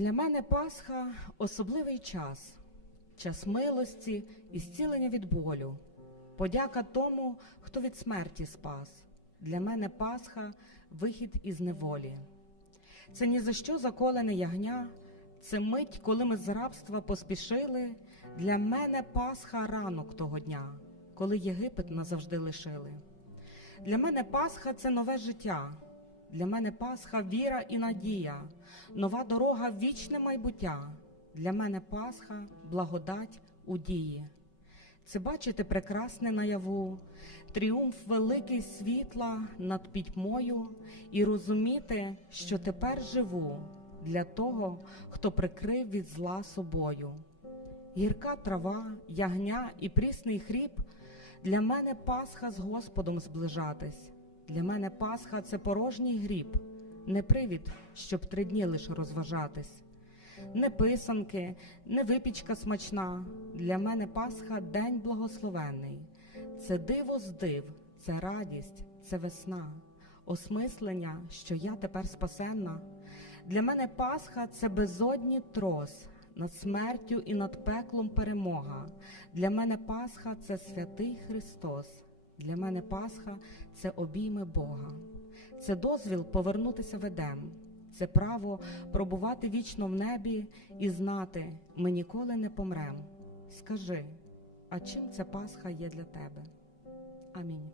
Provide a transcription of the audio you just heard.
Для мене Пасха особливий час, час милості і зцілення від болю. Подяка тому, хто від смерті спас. Для мене Пасха вихід із неволі. Це ні за що заколене ягня, це мить, коли ми з рабства поспішили. Для мене Пасха ранок того дня, коли Єгипет назавжди лишили. Для мене Пасха це нове життя. Для мене Пасха віра і надія, нова дорога вічне майбуття. Для мене Пасха благодать у дії. Це бачити прекрасне наяву, тріумф великий світла над пітьмою і розуміти, що тепер живу для того, хто прикрив від зла собою. Гірка трава, ягня і прісний хліб для мене Пасха з Господом зближатись. Для мене Пасха це порожній гріб, не привід, щоб три дні лише розважатись. Не писанки, не випічка смачна. Для мене Пасха день благословенний. Це диво з див, це радість, це весна, осмислення, що я тепер спасенна. Для мене Пасха це безодні трос, над смертю і над пеклом перемога. Для мене Пасха це святий Христос. Для мене Пасха це обійми Бога, це дозвіл повернутися в Едем, це право пробувати вічно в небі і знати, ми ніколи не помрем. Скажи, а чим ця Пасха є для тебе? Амінь.